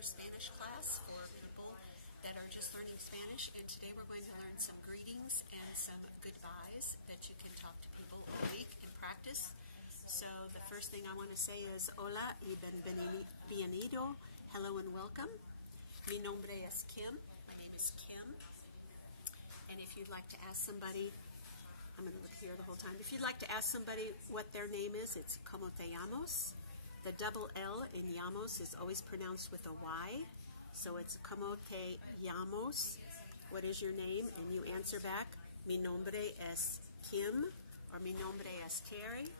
first Spanish class for people that are just learning Spanish, and today we're going to learn some greetings and some goodbyes that you can talk to people all week and practice. So the first thing I want to say is hola y bienvenido, hello and welcome. Mi nombre es Kim, my name is Kim, and if you'd like to ask somebody, I'm going to look here the whole time. If you'd like to ask somebody what their name is, it's como te llamas. The double L in llamos is always pronounced with a Y. So it's como te llamas. What is your name? And you answer back, mi nombre es Kim, or mi nombre es Terry.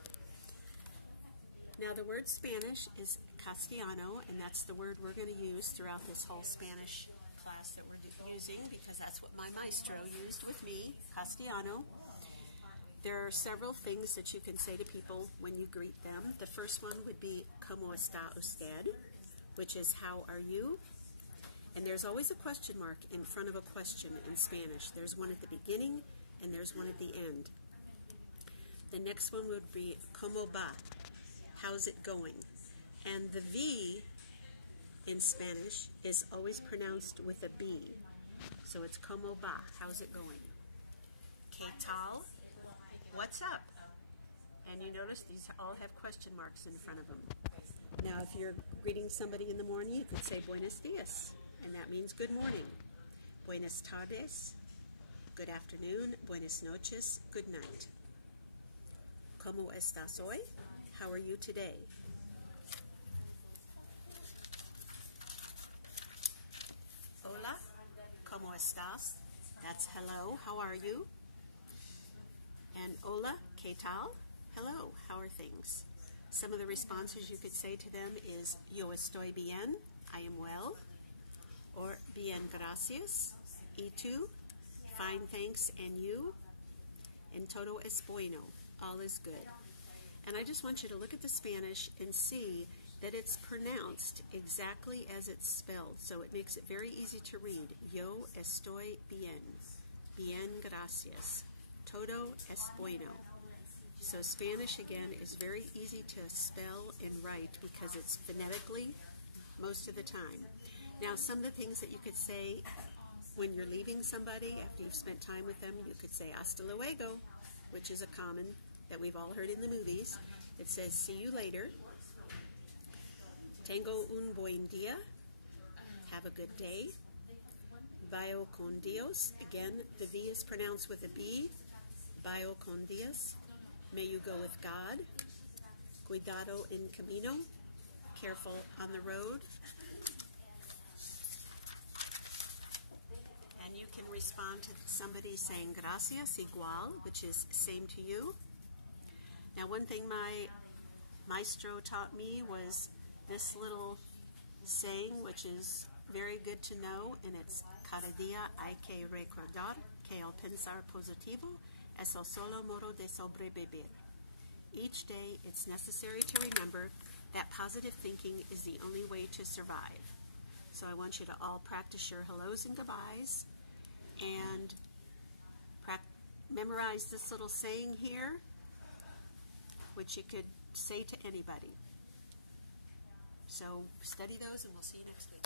Now the word Spanish is castellano, and that's the word we're going to use throughout this whole Spanish class that we're using, because that's what my maestro used with me, castellano. There are several things that you can say to people when you greet them. The first one would be, ¿Cómo está usted?, which is, how are you? And there's always a question mark in front of a question in Spanish. There's one at the beginning, and there's one at the end. The next one would be, ¿Cómo va?, how's it going? And the V in Spanish is always pronounced with a B. So it's ¿Cómo va?, how's it going? ¿Qué tal?, what's up? And you notice these all have question marks in front of them. Now, if you're greeting somebody in the morning, you could say buenos dias, and that means good morning. Buenas tardes, good afternoon. Buenas noches, good night. ¿Cómo estás hoy? How are you today? Hola, ¿cómo estás? That's hello, how are you? And hola, ¿qué tal? Hello, how are things? Some of the responses you could say to them is, yo estoy bien, I am well. Or, bien, gracias. Y tú? Fine, thanks, and you? En todo es bueno, all is good. And I just want you to look at the Spanish and see that it's pronounced exactly as it's spelled. So it makes it very easy to read. Yo estoy bien. Bien, gracias. Todo es bueno. So Spanish, again, is very easy to spell and write because it's phonetically most of the time. Now, some of the things that you could say when you're leaving somebody after you've spent time with them, you could say hasta luego, which is a common that we've all heard in the movies. It says, see you later. Tengo un buen día. Have a good day. Vaya con Dios. Again, the V is pronounced with a B. Vaya con Dios. May you go with God. Cuidado en camino. Careful on the road. And you can respond to somebody saying gracias, igual, which is same to you. Now, one thing my maestro taught me was this little saying, which is very good to know, and it's cada día hay que recordar que el pensar positivo es el solo modo de sobrevivir. Each day, it's necessary to remember that positive thinking is the only way to survive. So I want you to all practice your hellos and goodbyes and memorize this little saying here, which you could say to anybody. So study those, and we'll see you next week.